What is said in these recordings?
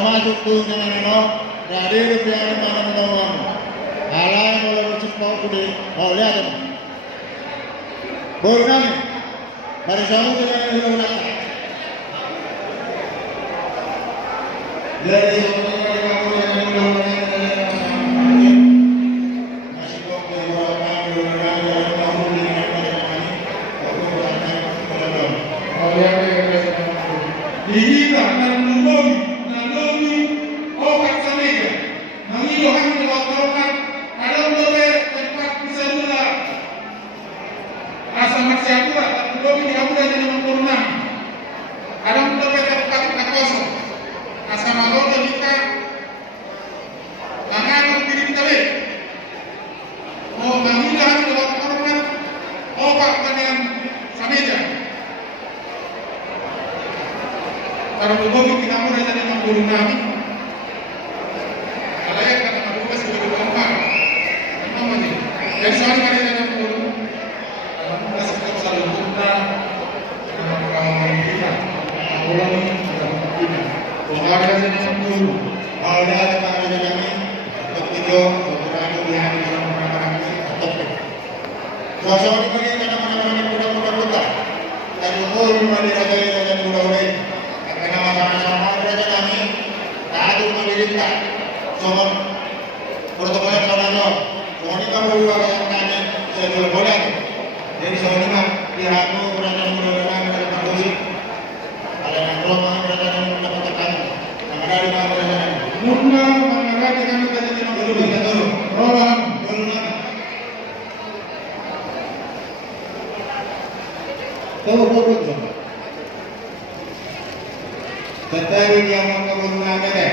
masuk tuh dengan dari biar mana doang. Alai mulai rujuk mau kudu mau lihat kan. Bukan dari kamu dengan ulang. Dari kamu dengan ulang. Masih kau Hindi ka nanlumi okat sa media. Nangilohan ng wakorokat, alam mo ba, nagpapisa mula. Asa masyadura, at tulungan ni Abuda niya naman kurunang. Alam mo ba, nagpapit na koso. Asa malodo ni ka, nanganong pilit tabi. O nangilohan ng wakorokat, okat ka niyan sa media. Kalau begitu kita mau raja dengan guru kami, kalau yang kata malu masih lebih gampang, apa macam? Jadi soal kali dengan guru, masih kita selalu kita kalau kita, orang kita, orang raja dengan guru, kalau ada raja dengan begitu, orang itu yang di dalam orang tetap. Suasana ini kita mana-mana muda-muda, dan umur dari raja muda-muda. Karena sama-sama raja kami taat pemerintah, soal protokol keamanan, soal ini kamu juga yang kami saya boleh. Jadi soal ini mah pihakmu raja muda-muda dari Pakusi, ada yang rumah raja yang mendapat kami, yang ada di mana raja kami. Murna mengenai kami tadi yang dulu betul, rohan dulu. Tahu. Tetapi yang menggunakan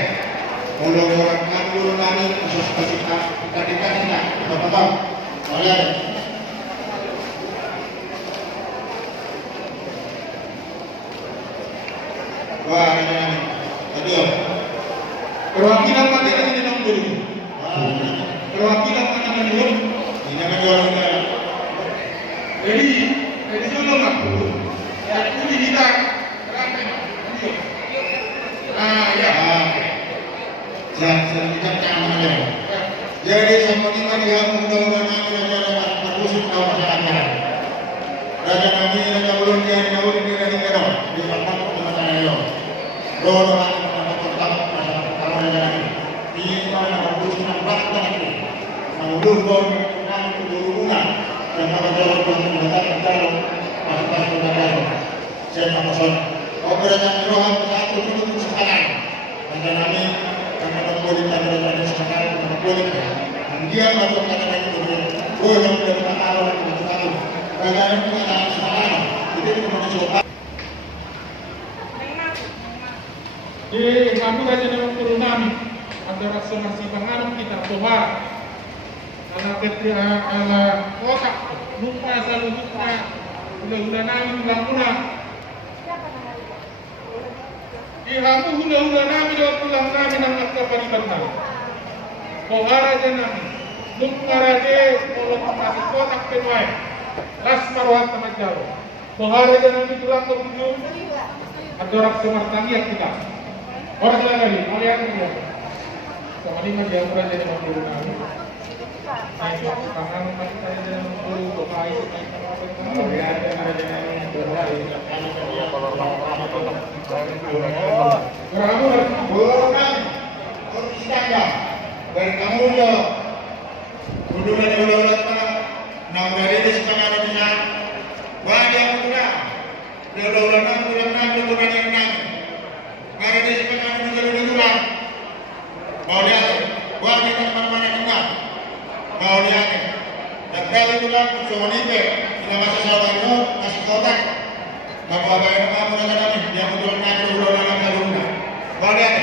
kalau orang ngandul kami khusus kita dikasihnya apa oleh wah ini aduh perwakilan mati aja di dalam dulu perwakilan mana dulu ini kan jualan jadi dulu nggak ya ini kita jadi sama kita dia mudah-mudahan raja berusuk tahun masyarakat. Raja kami raja ulun dia dari Kerong di tempat pemerintahan itu. Rodo tetap kalau raja kami ini mana berusuk nampak lagi. Mengulur bom nang urungan dan apa jawab pemerintahan kalau masuk ke saya maksud operasi rohan satu itu sekarang. Raja kami kita berada sekarang boleh dia melakukan itu boleh dari tahu bagaimana kita sekarang itu mencoba di kami raja dengan turunan antara semasi pengaruh kita Tuhan anak kecil anak kotak lupa selalu lupa udah nami udah Ihamu hula nami dapat pulang nami nang akaparibatna. Kohara janami, lumparade kolom masih kotak penuai, las maruhat sama jauh. Kohara janami tulang kebunuh, atau rak semartangiat kita. Orang lagi, kalian lihat. Sama lima dia pernah jadi mampu nami. Saya tangan masih saya jadi mampu dokai. Kalau dia ada jangan berlari. Kamu bukan istana dari kamu lo kuduran ulat nang dari di setengah dunia wajah muda ulat kuduran yang nang dari di setengah dunia mau lihat wajah tak mana-mana juga mau lihat dan kali tulang semuanya tidak masuk sahabat itu masih kotak apa yang kamu lakukan dia betul ulang kalungnya boleh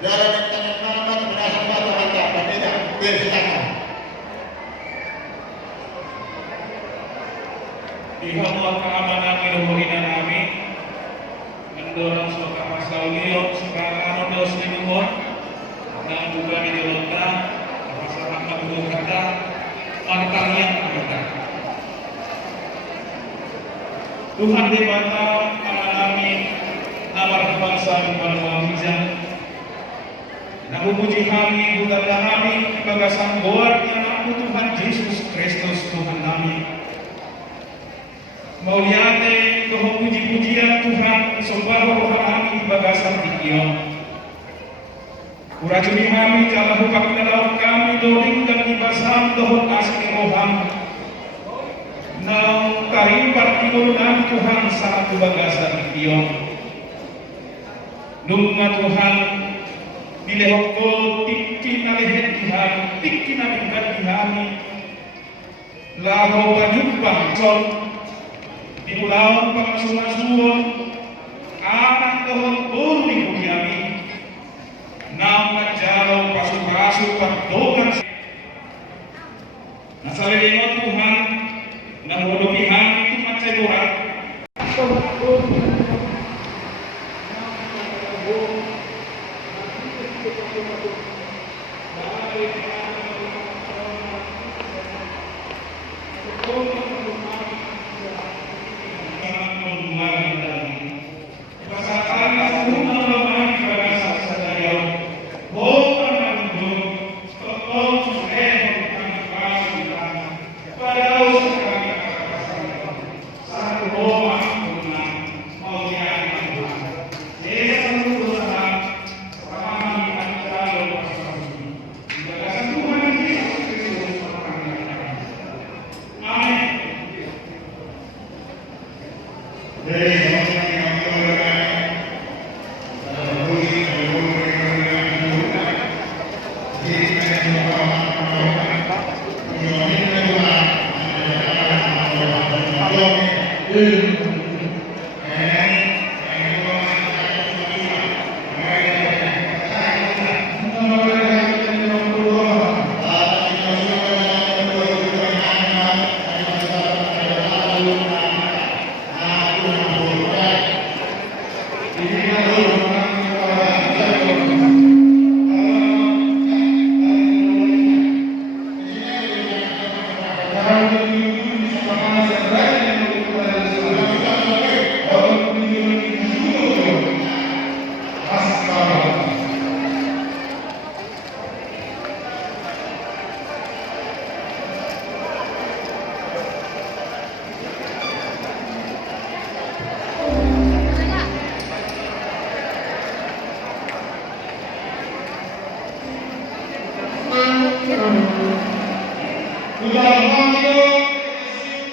jalan yang tengah berdasar batu harga berbeda bersetangan di hamba keamanan menuhina nami mendorong suaka pasal liok sekarang dos timur dan juga di Jelota masyarakat berkata antara yang kita Tuhan di mata amin namar bangsa di Palawang Hijau Napupuji kami, budaya kami, pagkasangguan ni anakmu Tuhan Yesus Kristus Tuhan kami. Mauliate kau puji-pujian Tuhan, sobaho kami bagasan dikion. Urajuni kami jala hukak dalam kami doling dan ibasam dohon asli roham. Nang karimpat ikulunan Tuhan sangat bagasan dikion. Nunga Tuhan dilehoko tikkin nalehet dihani, tikkin nalehet dihani. Laho pajumpang son di pulau pangasuhan anak Tuhan pun dikuyami. Nama jauh pasu-pasu perdoman. Nasalilingot Tuhan dan wadupihan itu macedurat. Amen.